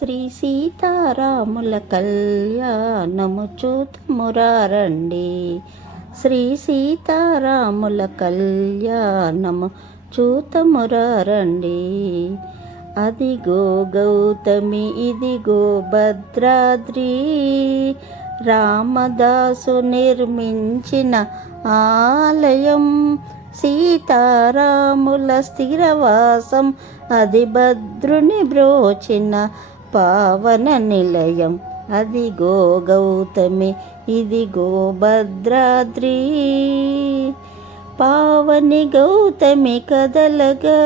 శ్రీ సీతారాముల కళ్యాణము చూతమురారండి. శ్రీ సీతారాముల కళ్యాణము చూతమురారండి. అదిగో గౌతమి ఇదిగో భద్రాద్రి, రామదాసు నిర్మించిన ఆలయం. సీతారాముల స్థిరవాసం, అది భద్రుని బ్రోచిన పావన నిలయం. అదిగో గౌతమి ఇదిగో భద్రాద్రి, పావని గౌతమి కదలగా,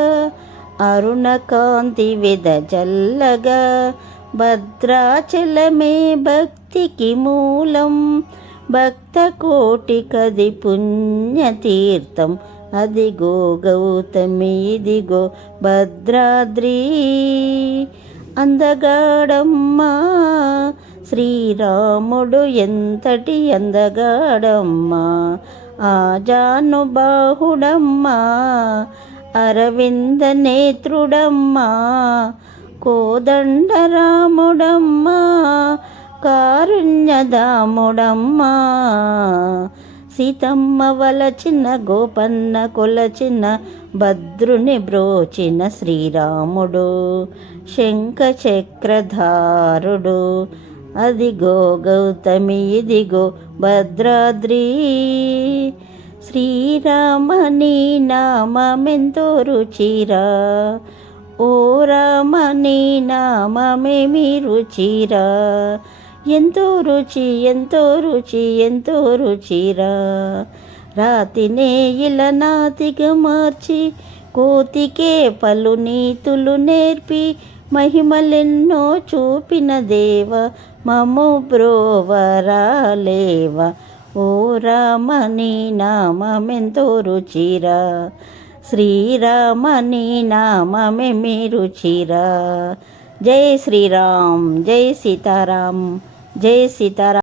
అరుణ కాంతి వెదజల్లగా. భద్రాచలమే భక్తికి మూలం, భక్త కోటికది పుణ్యతీర్థం. అదిగో గౌతమి ఇదిగో భద్రాద్రి. అందగాడమ్మా శ్రీరాముడు ఎంతటి అందగాడమ్మా, ఆజానుబాహుడమ్మా అరవింద నేత్రుడమ్మా. కోదండరాముడమ్మా కారుణ్యదాముడమ్మా. సీతమ్మ వలచిన గోపన్న కొలచిన, భద్రుని బ్రోచిన శ్రీరాముడు శంఖ చక్రధారుడు. అదిగో గౌతమి ఇదిగో భద్రాద్రి. శ్రీరామని నామమెంతో రుచిరా, ఓ రామని నామమేమి రుచిరా. ఎంతో రుచి ఎంతో రుచి ఎంతో రుచిరా. రాతినే ఇలా నాతిగా మార్చి, కోతికే పలు నీతులు నేర్పి, మహిమలెన్నో చూపిన దేవ మము బ్రోవరాలేవ. ఓ రామని నామమెంతో రుచిరా, శ్రీరామని నామమేమి రుచిరా. జై శ్రీరామ్, జై సీతారాం, జై సీతారాం.